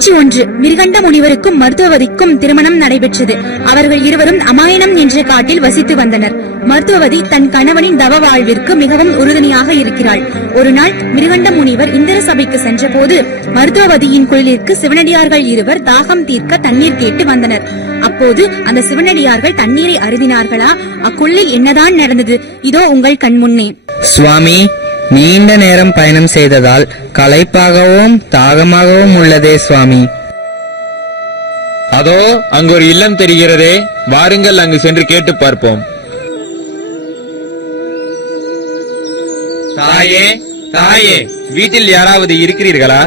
காட்சி ஒன்று. மிருகண்ட முனிவருக்கும் மருத்துவவதிக்கும் திருமணம் நடைபெற்றது. அவர்கள் இருவரும் அமாயனம் என்ற காட்டில் வசித்து வந்தனர். மருத்துவவதி தன் கணவனின் தவ வாழ்விற்கு மிகவும் உறுதுணையாக இருக்கிறாள். ஒரு நாள் மிருகண்ட முனிவர் இந்திர சபைக்கு சென்றபோது மருத்துவவதியின் குழலிற்கு சிவனடியார்கள் இருவர் தாகம் தீர்க்க தண்ணீர் கேட்டு வந்தனர். அப்போது அந்த சிவனடியார்கள் தண்ணீரை அருதினார்களா? அக்குள்ளில் என்னதான் நடந்தது? இதோ உங்கள் கண்முன்னே. சுவாமி நீண்ட நேரம் பயணம் செய்ததால் களைப்பாகவும் தாகமாகவும் உள்ளதே சுவாமி. அதோ அங்கு ஒரு இல்லம் தெரிகிறதே. வாருங்கள் அங்கு சென்று கேட்டு பார்ப்போம். தாயே தாயே வீட்டில் யாராவது இருக்கிறீர்களா?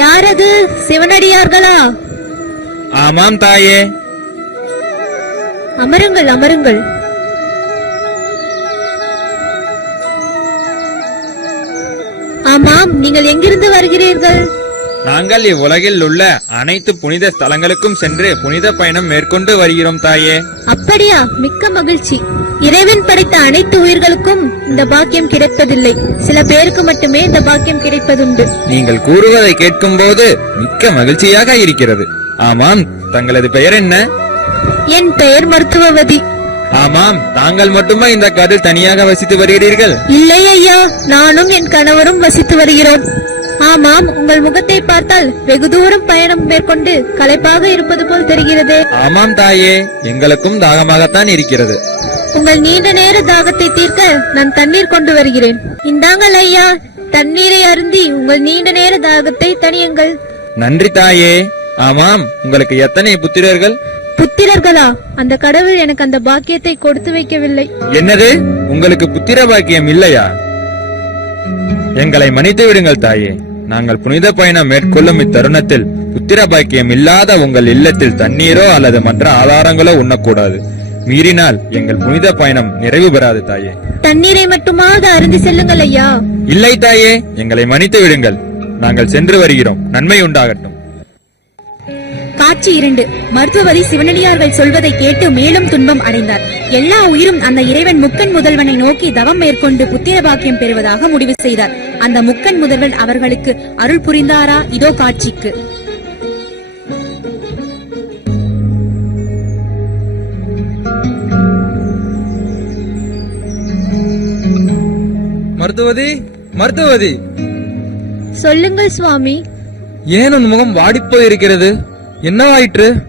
யாரது? சிவனடியார்களா? ஆமாம் தாயே. அமருங்கள் அமருங்கள். ஆமாம் நீங்கள் எங்கிருந்து வருகிறீர்கள்? நாங்கள் இவ்வுலகில் உள்ள அனைத்து புனித ஸ்தலங்களுக்கும் சென்று புனித பயணம் மேற்கொண்டு வருகிறோம் தாயே. அப்படியா? மிக்க மகிழ்ச்சி. இறைவன் படைத்த அனைத்து உயிர்களுக்கும் இந்த பாக்கியம் கிடைப்பதில்லை. சில பேருக்கு மட்டுமே இந்த பாக்கியம் கிடைப்பதுண்டு. நீங்கள் கூறுவதை கேட்கும்போது மிக்க மகிழ்ச்சியாக இருக்கிறது. ஆமாம் தங்களது பெயர் என்ன? என் பெயர் மருத்துவவதி. ஆமாம் தாங்கள் மட்டுமா இந்த காட்டில் தனியாக வசித்து வருகிறீர்கள்? இல்லை ஐயா நானும் என் கணவரும் வசித்து வருகிறோம். ஆமாம் உங்கள் முகத்தை பார்த்தால் வெகு தூரம் பயணம் மேற்கொண்டு களைப்பாக இருப்பது போல் தெரிகிறது. ஆமாம் தாயே எங்களுக்கும் தாகமாகத்தான் இருக்கிறது. உங்கள் நீண்ட நேர தாகத்தை தீர்க்க நான் தண்ணீர் கொண்டு வருகிறேன். இந்தாங்கள் ஐயா தண்ணீரை அருந்தி உங்கள் நீண்ட நேர தாகத்தை தணியுங்கள். நன்றி தாயே. ஆமாம் உங்களுக்கு எத்தனை புத்திரர்கள்? புத்திரர்களா? அந்த கடவுள் எனக்கு அந்த பாக்கியத்தை கொடுத்து வைக்கவில்லை. என்னது? உங்களுக்கு புத்திர பாக்கியம் இல்லையா? எங்களை மன்னித்து விடுங்கள் தாயே. நாங்கள் புனித பயணம் மேற்கொள்ளும் இத்தருணத்தில் புத்திர பாக்கியம் இல்லாத உங்கள் இல்லத்தில் தண்ணீரோ அல்லது மற்ற ஆதாரங்களோ உண்ணக்கூடாது. மீறினால் எங்கள் புனித பயணம் நிறைவு பெறாது தாயே. தண்ணீரை மட்டுமாவது அருந்தி செல்லுங்கள் ஐயா. இல்லை தாயே எங்களை மன்னித்து விடுங்கள். நாங்கள் சென்று வருகிறோம். நன்மை உண்டாகட்டும். காட்சி இரண்டு. மருத்துவவதி சிவனடியார்கள் சொல்வதை கேட்டு மேலும் துன்பம் அடைந்தார். எல்லா உயிரும் அந்த இறைவன் முக்கன் முதல்வனை நோக்கி தவம் மேற்கொண்டு புத்திர பாக்கியம் பெறுவதாக முடிவு செய்தார். அந்த முக்கன் முதல்வன் அவர்களுக்கு அருள் புரிந்தாரா? இதோ காட்சிக்கு. மருத்துவதி மருத்துவதி. சொல்லுங்கள் சுவாமி. ஏன் உன் முகம் வாடிப்போய் இருக்கிறது என்னவாயிற்று?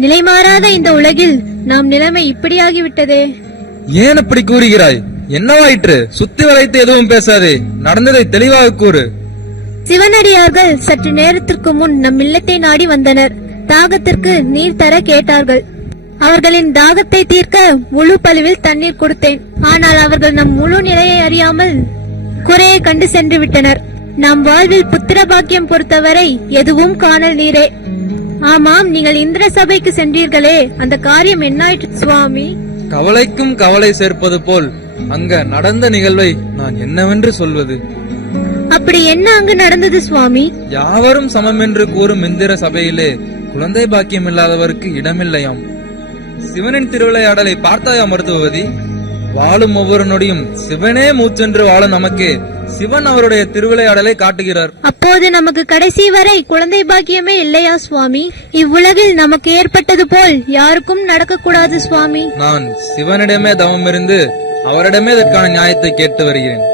நிலைமாறாத இந்த உலகில் நாம் நிலைமை இப்படியாகிவிட்டதே. ஏன் அப்படி கூறுகிறாய்? என்னவாயிற்று? சுத்தி வளைத்து எதுவும் பேசாதே. நடந்ததை தெளிவாக கூறு. சிவனடியார்கள் சற்று நேரத்திற்கு முன் நம் இல்லத்தை நாடி வந்தனர். தாகத்திற்கு நீர் தர கேட்டார்கள். அவர்களின் தாகத்தை தீர்க்க முழு பழுவில் தண்ணீர் கொடுத்தேன். ஆனால் அவர்கள் நம் முழு நிலையை அறியாமல் குறையை கண்டு சென்று விட்டனர். நம் வாழ்வில் புத்திர பாக்கியம் பொறுத்தவரை எதுவும் காணல் நீரே. ஆமாம் நீங்கள் இந்திர சபைக்கு சென்றீர்களே. அந்த காரியம் என்னாயிற்று சுவாமி? கவலைக்கும் கவலை சேர்ப்பது போல் அங்க நடந்த நிகழ்வை நான் என்னவென்று சொல்வது? அப்படி என்ன அங்கு நடந்தது சுவாமி? யாவரும் சமம் என்று கூறும் இந்திர சபையிலே குழந்தை பாக்கியம் இல்லாதவருக்கு இடமில்லையாம். சிவனின் திருவிளையாடலை பார்த்தாயா மருத்துவதி வாழும் ஒவ்வொரு நொடியும் சிவனே மூச்சென்று வாழும் நமக்கு சிவன் அவருடைய திருவிளையாடலை காட்டுகிறார். அப்போது நமக்கு கடைசி வரை குழந்தை பாக்கியமே இல்லையா சுவாமி? இவ்வுலகில் நமக்கு ஏற்பட்டது போல் யாருக்கும் நடக்கக்கூடாது சுவாமி. நான் சிவனிடமே தவம் இருந்து அவரிடமே இதற்கான நியாயத்தை கேட்டு வருகிறேன்.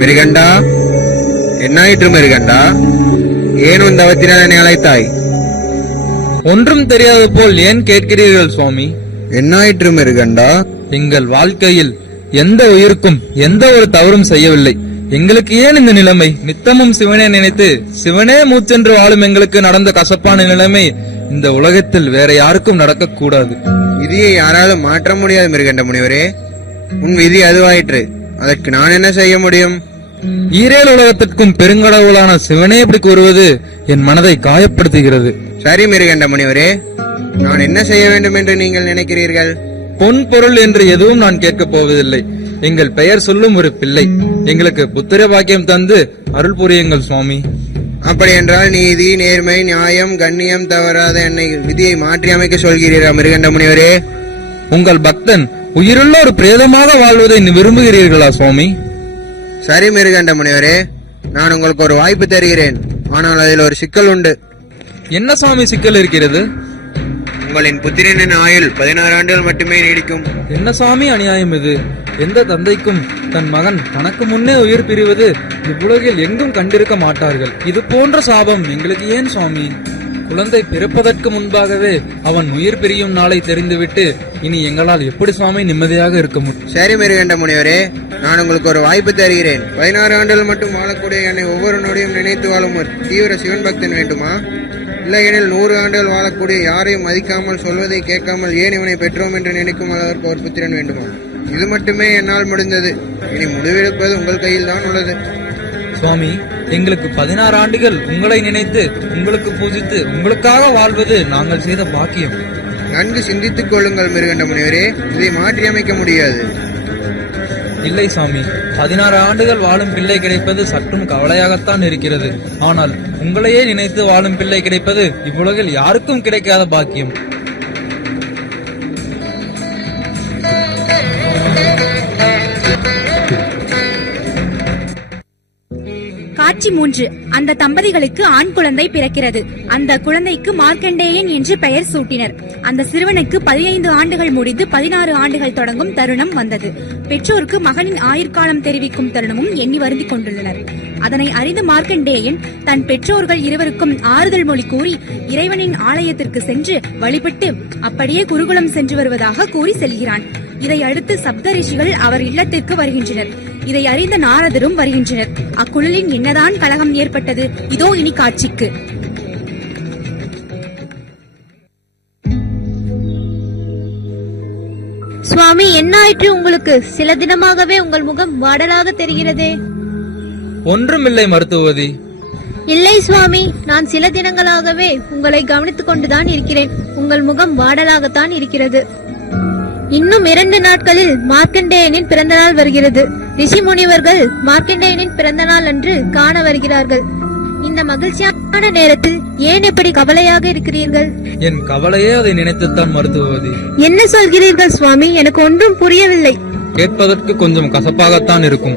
மிருகண்டா? என்னாயிற்று மிருகண்டா? ஏன் தவத்தினால் என்னை அழைத்தாய்? ஒன்றும் தெரியாது போல் ஏன் கேட்கிறீர்கள் சுவாமி? என்னாயிற்று மிருகண்டா? எங்கள் வாழ்க்கையில் எந்த உயிருக்கும் எந்த ஒரு தவறும் செய்யவில்லை. எங்களுக்கு ஏன் இந்த நிலைமை? நித்தமும் சிவனே நினைத்து சிவனே மூச்சென்று வாழும் எங்களுக்கு நடந்த கசப்பான நிலைமை இந்த உலகத்தில் வேற யாருக்கும் நடக்கக்கூடாது. விதியை யாராலும் மாற்ற முடியாது மிருகண்ட முனிவரே. உன் விதி அதுவாயிற்று. அதற்கு நான் என்ன செய்ய முடியும்? ஈரேல் உலகத்திற்கும் பெருங்கடவுளான சிவனே இப்படி கூறுவது என் மனதை காயப்படுத்துகிறது. சரி மிருகண்ட முனிவரே நான் என்ன செய்ய வேண்டும் என்று நீங்கள் நினைக்கிறீர்கள்? பொன் பொருள் என்று எதுவும் நான் கேட்கப் போவதில்லை. எங்கள் பெயர் சொல்லும் ஒரு பிள்ளை. எங்களுக்கு புத்திர பாக்கியம் தந்து அருள் புரியுங்கள் சுவாமி. அப்படி என்றால் நீதி நேர்மை நியாயம் கண்ணியம் தவறாத என்னை விதியை மாற்றி அமைக்க சொல்கிறீரா மிருகண்ட முனிவரே? உங்கள் பக்தன் உயிருள்ள ஒரு பிரேதமாக வாழ்வதை விரும்புகிறீர்களா சுவாமி? சரி மிருகண்ட முனிவரே நான் உங்களுக்கு ஒரு வாய்ப்பு தருகிறேன். ஆனால் அதில் ஒரு சிக்கல் உண்டு. என்ன சுவாமி சிக்கல் இருக்கிறது? உங்களின் புத்திரனின் ஆயுள் பதினாறு ஆண்டுகள் மட்டுமே நீடிக்கும். என்ன சுவாமி அநியாயம் இது? எந்த தந்தைக்கும் தன் மகன் தனக்கு முன்னே உயிர் பிரிவது இவ்வுலகில் எங்கும் கண்டிருக்க மாட்டார்கள். இது போன்ற சாபம் எங்களுக்கு ஏன் சுவாமி? குழந்தை பிறப்பதற்கு முன்பாகவே அவன் உயிர் பிரியும் நாளை தெரிந்துவிட்டு இனி எங்களால் எப்படி சுவாமி நிம்மதியாக இருக்க முடியும் சரி மிருகண்ட முனிவரே நான் உங்களுக்கு ஒரு வாய்ப்பு தருகிறேன். பதினாறு ஆண்டுகள் மட்டும் வாழக்கூடிய என்னை ஒவ்வொரு நொடியும் நினைத்து வாழும் ஒரு தீவிர சிவன் பக்தன் வேண்டுமா? இல்லையெனில் நூறு ஆண்டுகள் வாழக்கூடிய யாரையும் மதிக்காமல் சொல்வதை கேட்காமல் ஏன் இவனை பெற்றோம் என்று நினைக்கும் அளவிற்கு ஒரு புத்திரன் வேண்டுமா? இது மட்டுமே என்னால் முடிந்தது. இனி முடிவெடுப்பது உங்கள் கையில் தான் உள்ளது. சுவாமி எங்களுக்கு பதினாறு ஆண்டுகள் உங்களை நினைத்து உங்களுக்கு பூஜித்து உங்களுக்காக வாழ்வது நாங்கள் செய்த பாக்கியம். நன்கு சிந்தித்துக் கொள்ளுங்கள் மிருகண்ட முனிவரே இதை மாற்றி அமைக்க முடியாது. இல்லை சாமி பதினாறு ஆண்டுகள் வாழும் பிள்ளை கிடைப்பது சற்றும் கவலையாகத்தான் இருக்கிறது. ஆனால் உங்களையே நினைத்து வாழும் பிள்ளை கிடைப்பது இவ்வுலகில் யாருக்கும் கிடைக்காத பாக்கியம். காட்சி மூன்று. அந்த தம்பதிகளுக்கு ஆண் குழந்தை பிறக்கிறது. அந்த குழந்தைக்கு மார்க்கண்டேயன் என்று பெயர் சூட்டினர். அந்த சிறுவனுக்கு பதினைந்து ஆண்டுகள் முடிந்து பதினாறு ஆண்டுகள் தொடங்கும் தருணம் வந்தது. பெற்றோருக்கு மகனின் ஆயுட்காலம் தெரிவிக்கும் தருணமும் எண்ணி வருந்திக் கொண்டுள்ளனர். அதனை அறிந்த மார்க்கண்டேயன் தன் பெற்றோர்கள் இருவருக்கும் ஆறுதல் மொழி கூறி இறைவனின் ஆலயத்திற்கு சென்று வழிபட்டு அப்படியே குருகுலம் சென்று வருவதாக கூறி செல்கிறான். இதை அடுத்து சப்த ரிஷிகள் அவர் இல்லத்திற்கு வருகின்றனர். இதை அறிந்த நாரதரும் வருகின்றனர். அக்குழலின் என்னதான் கலகம் ஏற்பட்டது இதோ இனி காட்சிக்கு. சுவாமி என்ன ஆயிற்று உங்களுக்கு? சில தினமாகவே உங்கள் முகம் வாடலாக தெரிகிறதே. ஒன்றுமில்லை மருத்துவதி. இல்லை சுவாமி நான் சில தினங்களாகவே உங்களை கவனித்துக் கொண்டுதான் இருக்கிறேன். உங்கள் முகம் வாடலாகத்தான் இருக்கிறது. இன்னும் இரண்டு நாட்களில் மார்க்கண்டேயனின் பிறந்த நாள் வருகிறது. ரிஷி முனிவர்கள் மார்க்கண்டேயனின் பிறந்த நாள் அன்று காண வருகிறார்கள். இந்த மகிழ்ச்சியான நேரத்தில் ஏன் இப்படி கவலையாக இருக்கிறீர்கள்? என் கவலையே அதை நினைத்துத்தான் மருத்துவதி என்ன சொல்கிறீர்கள் சுவாமி? எனக்கு ஒன்றும் புரியவில்லை. கேட்பதற்கு கொஞ்சம் கசப்பாகத்தான் இருக்கும்.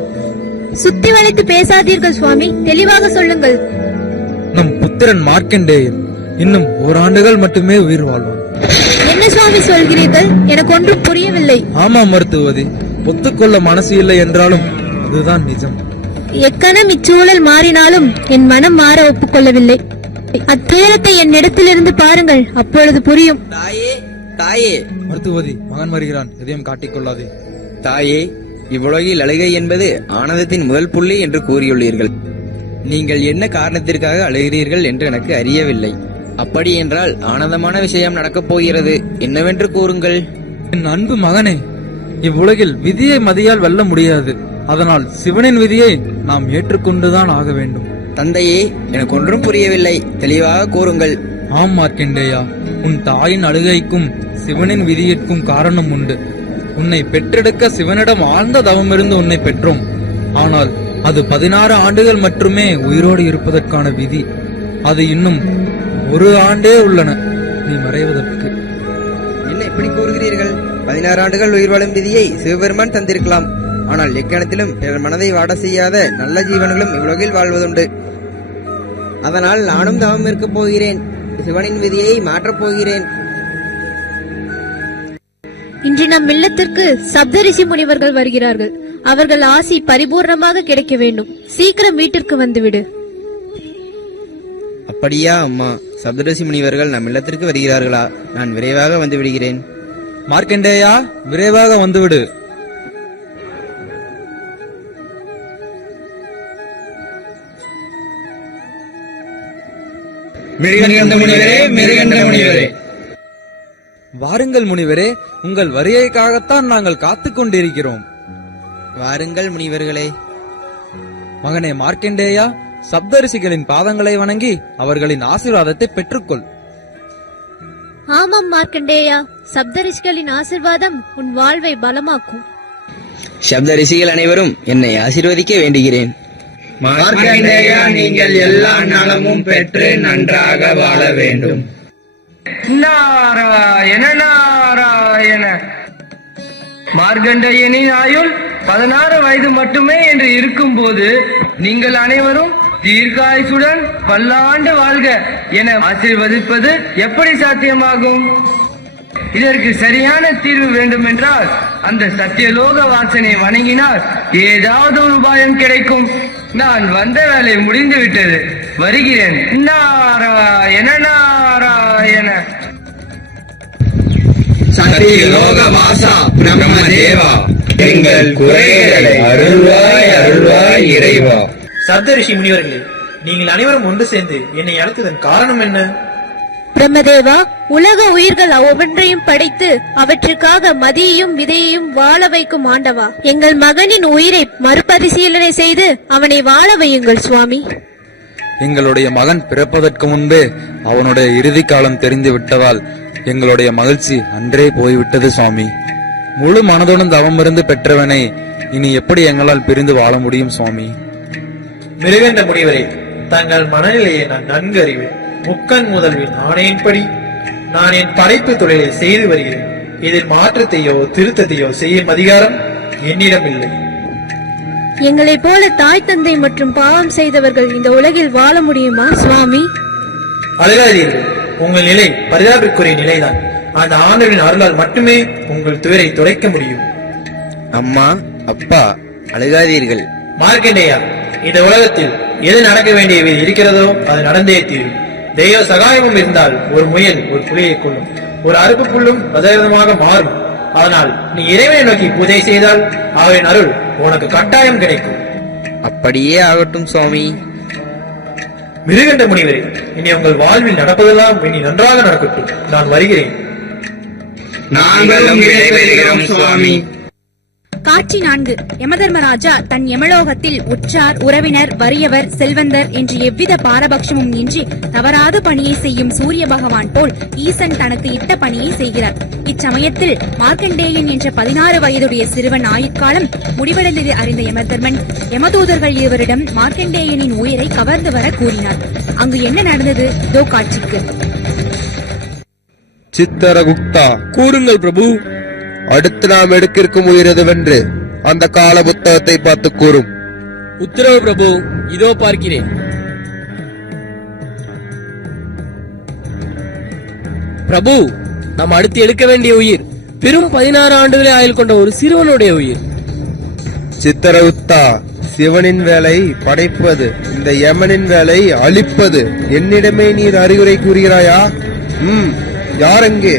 சுத்தி வளைத்து பேசாதீர்கள் சுவாமி. தெளிவாக சொல்லுங்கள். நம் புத்திரன் மார்க்கண்டேயன். இன்னும் ஓராண்டுகள் மட்டுமே உயிர் வாழ்வான். என்ன சுவாமி சொல்கிறீர்கள்? எனக்கு ஒன்றும் புரியவில்லை. ஆமாம் மருத்துவதி. ஒத்துக்கொள்ள மனசு இல்லை என்றாலும் அதுதான் நிஜம். எக்கணம் இச்சூழல் மாறினாலும் என் மனம் மாற ஒப்புக்கொள்ளவில்லை. அத்துயரத்தை என்னிடத்திலிருந்து பாருங்கள் அப்பொழுது புரியும். தாயே தாயே. மருத்துவதி மகன் வருகிறான். எதையும் காட்டிக்கொள்ளாதே. தாயே இவ்வுலகில் அழுகை என்பது ஆனந்தத்தின் முதல் புள்ளி என்று கூறியுள்ளீர்கள். நீங்கள் என்ன காரணத்திற்காக அழுகிறீர்கள் என்று எனக்கு அறியவில்லை. அப்படி என்றால் ஆனந்தமான விஷயம் நடக்கப் போகிறது. என்னவென்று கூறுங்கள்? என் அன்பு மகனே இவ்வுலகில் விதியை மதியால் வெல்ல முடியாது. அதனால் சிவனின் விதியை நாம் ஏற்றுக்கொண்டுதான் ஆக வேண்டும். தந்தையே எனக்கு ஒன்றும் புரியவில்லை. தெளிவாக கூறுங்கள். ஆம் மார்க்கண்டேயா உன் தாயின் அழுகைக்கும் சிவனின் விதியிற்கும் காரணம் உண்டு. உன்னை பெற்றெடுக்க சிவனிடம் ஆழ்ந்த தவமிருந்து உன்னை பெற்றோம். ஆனால் அது பதினாறு ஆண்டுகள் மட்டுமே உயிரோடு இருப்பதற்கான விதி. அது இன்னும் ஒரு ஆண்டே உள்ளன. நீ மறைவதற்கு. என்ன இப்படி கூறுகிறீர்கள்? பதினாறு ஆண்டுகள் உயிர் வாழும் விதியை சிவபெருமான் தந்திருக்கலாம். ஆனால் எக்கணத்திலும் பிறர் மனதை வாட செய்யாத நல்ல ஜீவன்களும் இவ்வுலகில் வாழ்வதுண்டு. அதனால் நானும் தவம் இருக்கப் போகிறேன். சிவனின் விதியை மாற்றப் போகிறேன். இன்று நம் இல்லத்திற்கு சப்தரிஷி முனிவர்கள் வருகிறார்கள். அவர்கள் ஆசி பரிபூர்ணமாக கிடைக்க வேண்டும். சீக்கிரம் வீட்டிற்கு வந்துவிடு. அப்படியா அம்மா? சப்தரிஷி முனிவர்கள் நம் இல்லத்திற்கு வருகிறார்களா? நான் விரைவாக வந்து விடுகிறேன் மார்க்கண்டேயா விரைவாக வந்துவிடு. வாருங்கள் முனிவரே உங்கள் வருகைக்காகத்தான் நாங்கள் காத்துக் கொண்டிருக்கிறோம். வாருங்கள் முனிவர்களே. மகனே மார்க்கண்டேயா சப்தரிசிகளின் பாதங்களை வணங்கி அவர்களின் ஆசீர்வாதத்தை பெற்றுக்கொள். ஆமாம் மார்க்கண்டேயா. சப்தரிஷிகளின் ஆசிர்வாதம் உன் வாழ்வை பலமாக்கும். சப்த ரிஷிகள் அனைவரும் என்னை ஆசீர்வதிக்க வேண்டுகிறேன். மார்க்கண்டேயா நீங்கள் எல்லா நலமும் பெற்று நன்றாக வாழ வேண்டும். நாராயண நாராயண. மார்கண்டேயனின் ஆயுள் பதினாறு வயது மட்டுமே என்று இருக்கும்போது நீங்கள் அனைவரும் தீர்காயுசுடன் பல்லாண்டு வாழ்க என ஆசீர்வதிப்பது எப்படி சாத்தியமாகும்? இதற்கு சரியான தீர்வு வேண்டும் என்றால் அந்த சத்தியலோக வாசனை வணங்கினால் ஏதாவது ஒரு உபாயம் கிடைக்கும். நான் வந்த வேலை முடிந்து விட்டது. வருகிறேன். நாராயண நாராயண. சத்தியலோக வாசா பிரம்ம தேவா. எங்கள் குறைகளை அருள்வாய் அருள்வாய் இறைவா. சப்தரிஷி முனிவர்களே நீங்கள் அனைவரும் ஒன்று சேர்ந்து என்னை அழைத்ததன் காரணம் என்ன? பிரம்மதேவா உலக உயிர்கள் ஒவ்வொன்றையும் படைத்து அவற்றுக்காக மதியையும் விதையையும் வாழ வைக்கும் ஆண்டவா. எங்கள் மகனின் உயிரை மறுபரிசீலனை செய்து அவனை வாழ வையுங்கள் சுவாமி. எங்களுடைய மகன் பிறப்பதற்கு முன்பே அவனுடைய இறுதி காலம் தெரிந்து விட்டதால் எங்களுடைய மகிழ்ச்சி அன்றே போய்விட்டது சுவாமி. முழு மனதுடன் தவமிருந்து பெற்றவனை இனி எப்படி எங்களால் பிரிந்து வாழ முடியும் சுவாமி? மிருகண்ட முனிவரே தங்கள் மனநிலையை நான் நன்கு அறிவேன். முக்கன் முதல்வின் ஆணையின்படி நான் என் படைப்பு தொழிலை செய்து வருகிறேன். இதில் மாற்றத்தையோ திருத்தத்தையோ செய்யும் அதிகாரம் என்னிடம் இல்லை எங்களைப் போல தாய் தந்தை மற்றும் பாவம் செய்தவர்கள் இந்த உலகில் வாழ முடியுமா சுவாமி? அழுகாதீர்கள். உங்கள் நிலை பரிதாபத்துக்குரிய நிலைதான். அந்த ஆண்டவரின் அருளால் மட்டுமே உங்கள் துயரை துடைக்க முடியும். அம்மா அப்பா அழுகாதீர்கள். மார்க்கண்டேயா இந்த உலகத்தில் எது நடக்க வேண்டியது இருக்கிறதோ அது நடந்தே தீரும். தெய்வ சகாயமும் இருந்தால் ஒரு முயல் ஒரு புலியை கொள்ளும் ஒரு அறுப்பு புல்லும் பிரதேசமாக மாறும். அதனால் நீ இறைவனை நோக்கி பூஜை செய்தால் அவரின் அருள் உனக்கு கட்டாயம் கிடைக்கும். அப்படியே ஆகட்டும் சுவாமி. மிருகண்ட முனிவரே இனி உங்கள் வாழ்வில் நடப்பதெல்லாம் இனி நன்றாக நடக்கட்டும். நான் வருகிறேன். நாங்களும் சுவாமி. காட்சி நான்கு. யமதர்மராஜா தன் யமலோகத்தில் உற்றார் உறவினர் வறியவர் செல்வந்தர் என்று எவ்வித பாரபட்சமும் இன்றி தவறாத பணியை செய்யும் சூரிய பகவான் போல் ஈசன் தனக்கு இட்ட பணியை செய்கிறார். இச்சமயத்தில் மார்க்கண்டேயன் என்ற பதினாறு வயதுடைய சிறுவன் ஆயுட்காலம் முடிவடைந்தது அறிந்த யமதர்மன் யமதூதர்கள் இருவரிடம் மார்க்கண்டேயனின் உயிரை கவர்ந்து வர கூறினார். அங்கு என்ன நடந்தது? தோ காட்சிக்கு. சித்தரகுப்தா கூறுங்கள் பிரபு. அடுத்து நாம் எடுக்க இருக்கும் உயிர் எதுவென்று அந்த கால புத்தகத்தை பார்த்து கூறும். உத்தரவு பிரபு இதோ பார்க்கிறேன். பிரபு நாம் அடுத்து எடுக்க வேண்டிய உயிர் பெரும் பதினாறு ஆண்டுகளே ஆயுள் கொண்ட ஒரு சிறுவனுடைய உயிர். சித்தரகுப்தா சிவனின் வேலை படைப்பது இந்த யமனின் வேலை அழிப்பது. என்னிடமே நீர் அறிவுரை கூறுகிறாயா? ம் யாரெங்கே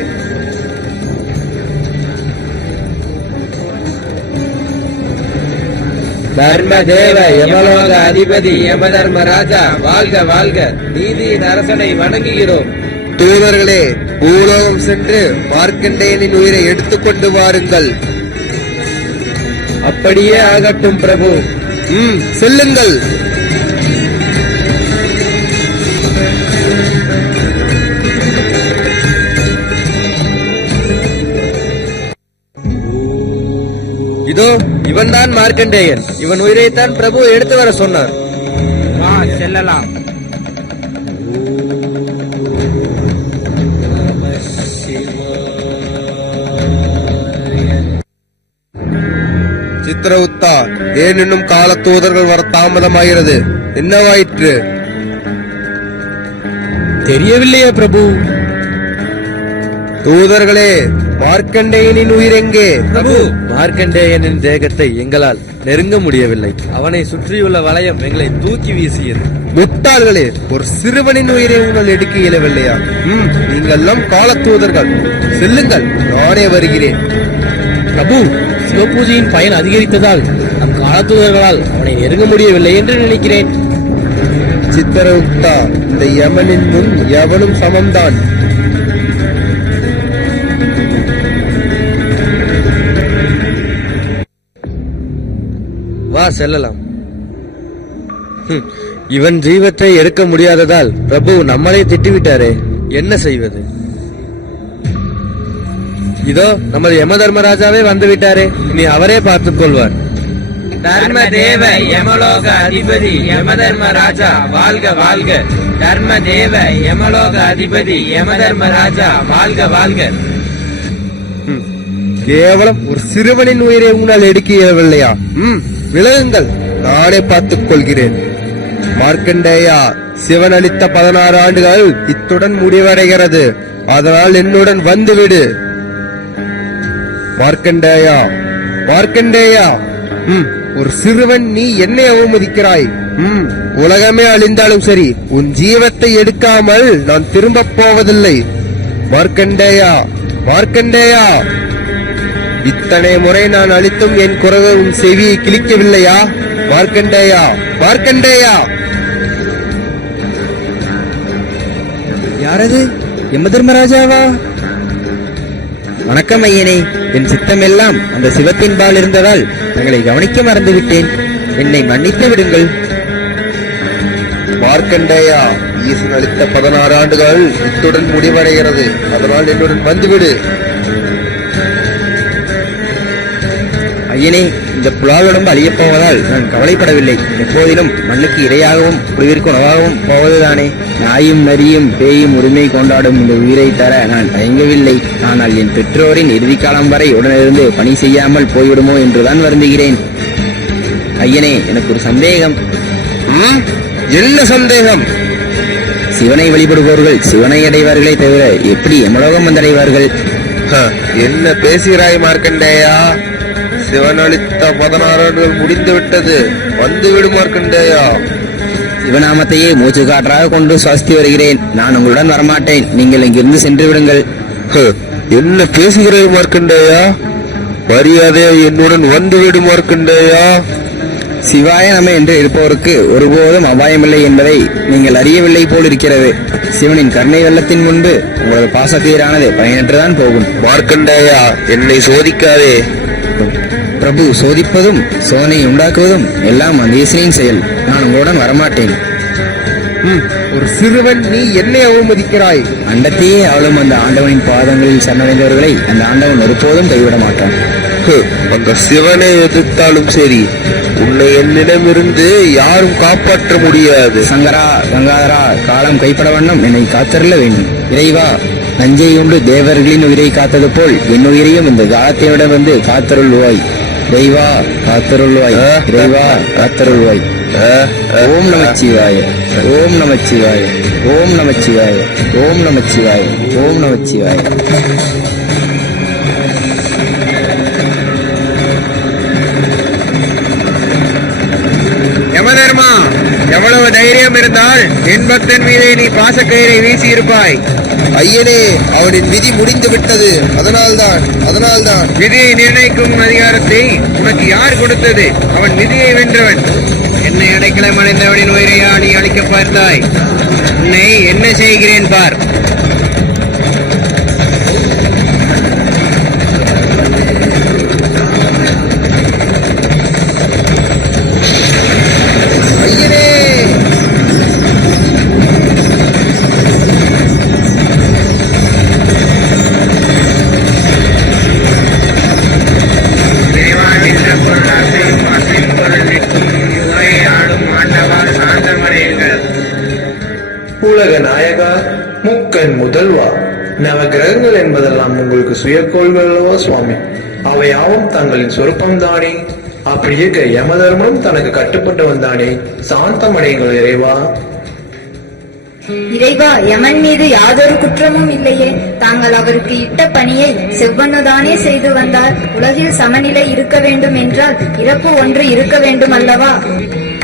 தர்மதேவ யமலோக அதிபதி யமதர்மராஜா வாழ்க வாழ்க. நீதியின் அரசனை வணங்குகிறோம். தூதர்களே பூலோகம் சென்று மார்க்கண்டேயனின் உயிரை எடுத்துக்கொண்டு வாருங்கள். அப்படியே ஆகட்டும் பிரபு. ம் செல்லுங்கள். இதோ இவன்தான் மார்க்கண்டேயன். இவன் உயிரைத்தான் பிரபு எடுத்து வர சொன்னார். வா செல்லலாம். சித்திரகுப்தா ஏன் இன்னும் கால தூதர்கள் வர தாமதமாகிறது? என்னவாயிற்று? தெரியவில்லையே பிரபு. தூதர்களே மார்க்கண்டேயனின் உயிர் எங்கே பிரபு! மார்க்கண்டேயனின் தேகத்தை எங்களால் நெருங்க முடியவில்லை. அவனை சுற்றியுள்ள வளையம் எங்களை தூக்கி வீசியது. முட்டாள்களே ஒரு சிறுவனின் உயிரை உங்கள் எடுக்க இயலவில்லையா? ம் நீங்கள் எல்லாம் கால தூதர்கள். செல்லுங்கள் நானே வருகிறேன். பிரபு சிவபூஜையின் பயன் அதிகரித்ததால் நம் காலத்தூதர்களால் அவனை நெருங்க முடியவில்லை என்று நினைக்கிறேன். சித்திரகுப்தா இந்த யமனின் முன் எவனும் சமம்தான். செல்லலாம். இவன் ஜீவத்தை எடுக்க முடியாததால் பிரபு நம்மளே திட்டிவிட்டாரே. என்ன செய்வது? இதோ நமது யம தர்மராஜாவே வந்து விட்டாரே இனி அவரே பார்த்துக் கொள்வார். தர்ம தேவ யமலோக அதிபதி யமதர்ம ராஜா வாழ்க வாழ்க. தர்ம தேவ யமலோக அதிபதி யமதர்ம ராஜா வாழ்க. வாழ்க கேவலம் ஒரு சிறுவனின் உயிரை உங்களால் எடுக்க இயலவில்லையா? ம் விலகுங்கள். நானே பார்த்துக் கொள்கிறேன் மார்க்கண்டேயா சிவன் அளித்த பதினாறு ஆண்டுகள் இத்துடன் முடிவடைகிறது. அதனால் என்னுடன் வந்துவிடு. மார்க்கண்டேயா மார்க்கண்டேயா ம் ஒரு சிறுவன் நீ என்னை அவமதிக்கிறாய்? ம் உலகமே அழிந்தாலும் சரி உன் ஜீவத்தை எடுக்காமல் நான் திரும்பப் போவதில்லை. மார்க்கண்டேயா மார்க்கண்டேயா இத்தனை முறை நான் அளித்தும் என் உன் செவியை கிழிக்கவில்லையா? மார்க்கண்டேயா மார்க்கண்டேயா! யாரது? யம தர்மராஜாவா வணக்கம் ஐயனே. என் சித்தமெல்லாம் அந்த சிவத்தின் பால் இருந்ததால் தங்களை கவனிக்க மறந்துவிட்டேன். என்னை மன்னித்து விடுங்கள். மார்க்கண்டேயா ஈசன் அளித்த பதினாறு ஆண்டுகள் இத்துடன் முடிவடைகிறது. அதனால் என்னுடன் வந்துவிடு. ஐயனே இந்த புலாலுடம்பு அழியப் போவதால் நான் கவலைப்படவில்லை. எப்போதிலும் மண்ணுக்கு இரையாகவும் குழுவிற்கு உணவாகவும் போவதுதானே. நாயும் நரியும் பேயும் உரிமை கொண்டாடும் இந்த உயிரை தர நான் தயங்கவில்லை. ஆனால் என் பெற்றோரின் இறுதி காலம் வரை உடனிருந்து பணி செய்யாமல் போய்விடுமோ என்றுதான் வருந்துகிறேன். ஐயனே எனக்கு ஒரு சந்தேகம்? என்ன சந்தேகம்? சிவனை வழிபடுபவர்கள் சிவனை அடைவார்களே தவிர எப்படி எமலோகம் வந்தடைவார்கள்? என்ன பேசுகிறாய் மார்க்கண்டேயா? சிவன் அளித்த பதினாறு ஆண்டுகள் முடிந்து விட்டது வந்துவிடு மார்க்கண்டேயா சிவநாமத்தையே மூச்சு காற்றாக கொண்டு சுவாசித்து வருகிறேன். நான் உங்களுடன் வரமாட்டேன். நீங்கள் இங்கிருந்து சென்று விடுங்கள் என்ன பேசுகிறாய் மார்க்கண்டேயா மரியாதையா என்னுடன் வந்துவிடு மார்க்கண்டேயா சிவாய நம என்று இருப்பவருக்கு ஒருபோதும் அபாயமில்லை என்பதை நீங்கள் அறியவில்லை போல் இருக்கிறது சிவனின் கருணை வெள்ளத்தின் முன்பு உங்களது பாசத்தீரானது பயனற்றுதான் போகும். மார்க்கண்டேயா என்னை சோதிக்காதே. பிரபு சோதிப்பதும் சோதனை உண்டாக்குவதும் எல்லாம் அந்த ஈசனின் செயல். நான் உங்களுடன் வரமாட்டேன். ஒரு சிறுவன் நீ என்னை அவமதிக்கிறாய்? அண்டத்தையே ஆளும் அந்த ஆண்டவனின் பாதங்களில் சரணடைந்தவர்களை அந்த ஆண்டவன் ஒருபோதும் கைவிட மாட்டான். அந்த சிவனை எதிர்த்தாலும் சரி உன்னை என்னிடமிருந்து யாரும் காப்பாற்ற முடியாது. சங்கரா கங்காதரா காலம் கைப்பட வண்ணம் என்னை காத்தருள வேண்டும். இறைவா நஞ்சை உண்டு தேவர்களின் உயிரை காத்தது போல் என் உயிரையும் இந்த காலத்தினிடம் வந்து காத்தருள்வாய். இறைவா காத்தருள்வாய் இறைவா காத்தருள்வாய் ஓம் நமச்சிவாய ஓம் நமச்சிவாய ஓம் நமச்சிவாய ஓம் நமச்சிவாய ஓம் நமச்சிவாய யமதர்மா எவ்வளவு தைரியம் இருந்தால் என் பக்தன் மீதே நீ பாசக்கயிறை வீசி இருப்பாய் ஐயனே அவனின் விதி முடிந்து விட்டது அதனால்தான் அதனால்தான். விதியை நிர்ணயிக்கும் அதிகாரத்தை உனக்கு யார் கொடுத்தது? அவன் விதியை வென்றவன். என்னை அடைக்கலம் அடைந்தவனின் உயிரையா நீ அழிக்க பார்த்தாய். உன்னை என்ன செய்கிறேன் பார்? முதல்வா? நவ கிரகங்கள் என்பதெல்லாம் உங்களுக்கு சுயக்கோள்கள் அல்லவா சுவாமி அவையாவும் தங்களின் சொருப்பம் தானே அப்படி இருக்க யமதர்மனும் தனக்கு கட்டுப்பட்டவன் தானே? சாந்தமடையுங்கள் இறைவா. இறைவா யமன் மீது யாதொரு குற்றமும் இல்லையே. தாங்கள் அவருக்கு இட்ட பணியை செவ்வனுதானே செய்து வந்தார் உலகில் சமநிலை இருக்க வேண்டும் என்றால் இறப்பு ஒன்று இருக்க வேண்டும் அல்லவா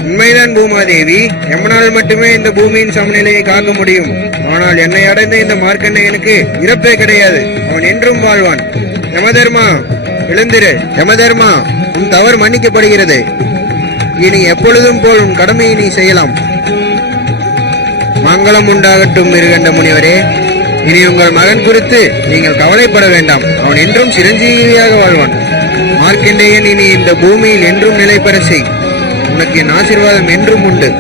உண்மைதான் பூமாதேவி. எம்மனால் மட்டுமே இந்த பூமியின் சமநிலையை காக்க முடியும். ஆனால் என்னை அடைந்த இந்த மார்க்கண்டையனுக்கு இறப்பே கிடையாது. அவன் என்றும் வாழ்வான். யமதர்மா எழுந்திரு. யமதர்மா உன் தவறு மன்னிக்கப்படுகிறது. இனி எப்பொழுதும் போல் உன் கடமையை நீ செய்யலாம். மங்களம் உண்டாகட்டும் மிருகண்ட முனிவரே. இனி உங்கள் மகன் குறித்து நீங்கள் கவலைப்பட வேண்டாம். அவன் என்றும் சிரஞ்சீவியாக வாழ்வான். மார்க்கண்டேயன் இனி இந்த பூமியில் என்றும் நிலை பெற செய். உனக்கு என் ஆசீர்வாதம் என்றும் உண்டு.